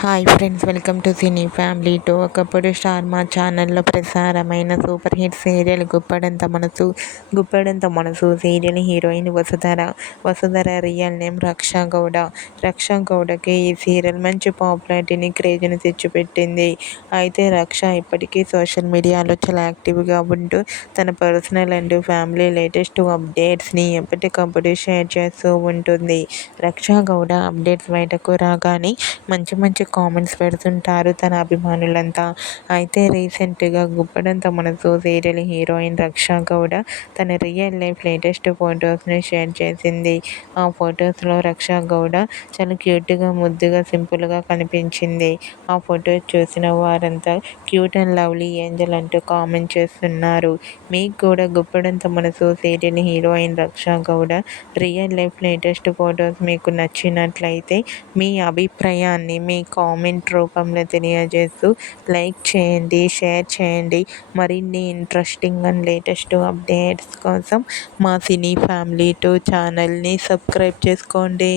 Hi friends, welcome to cine family two. ఒకప్పుడు Star Maa ఛానల్లో ప్రసారమైన super hit serial Guppedantha Manasu serial heroine Vasudhara real name Raksha Gowda. Raksha గౌడకి ఈ సీరియల్ మంచి పాపులారిటీని, క్రేజ్ని తెచ్చిపెట్టింది. అయితే రక్ష ఇప్పటికీ సోషల్ మీడియాలో చాలా యాక్టివ్గా ఉంటూ తన పర్సనల్ అండ్ ఫ్యామిలీ లేటెస్ట్ అప్డేట్స్ని ఎప్పటికప్పుడు షేర్ చేస్తూ ఉంటుంది. రక్షా గౌడ అప్డేట్స్ బయటకు రాగానే మంచి మంచి కామెంట్స్ పెడుతుంటారు తన అభిమానులంతా. అయితే రీసెంట్గా గుప్పెడంత మనసు సీరియల్ హీరోయిన్ రక్షా గౌడ తన రియల్ లైఫ్ లేటెస్ట్ ఫొటోస్ని షేర్ చేసింది. ఆ ఫొటోస్లో రక్షా గౌడ చాలా క్యూట్గా, ముద్దుగా, సింపుల్గా కనిపించింది. ఆ ఫొటోస్ చూసిన వారంతా క్యూట్ అండ్ లవ్లీ ఏంజల్ అంటూ కామెంట్ చేస్తున్నారు. మీకు కూడా Guppedantha Manasu serial heroine Raksha Gowda real life latest photos మీకు నచ్చినట్లయితే మీ అభిప్రాయాన్ని మీ కామెంట్ రూపంలో తెలియజేస్తూ లైక్ చేయండి, షేర్ చేయండి. మరిన్ని ఇంట్రెస్టింగ్ అండ్ లేటెస్ట్ అప్డేట్స్ కోసం మా సినీ ఫ్యామిలీ 2 ఛానల్ని సబ్స్క్రైబ్ చేసుకోండి.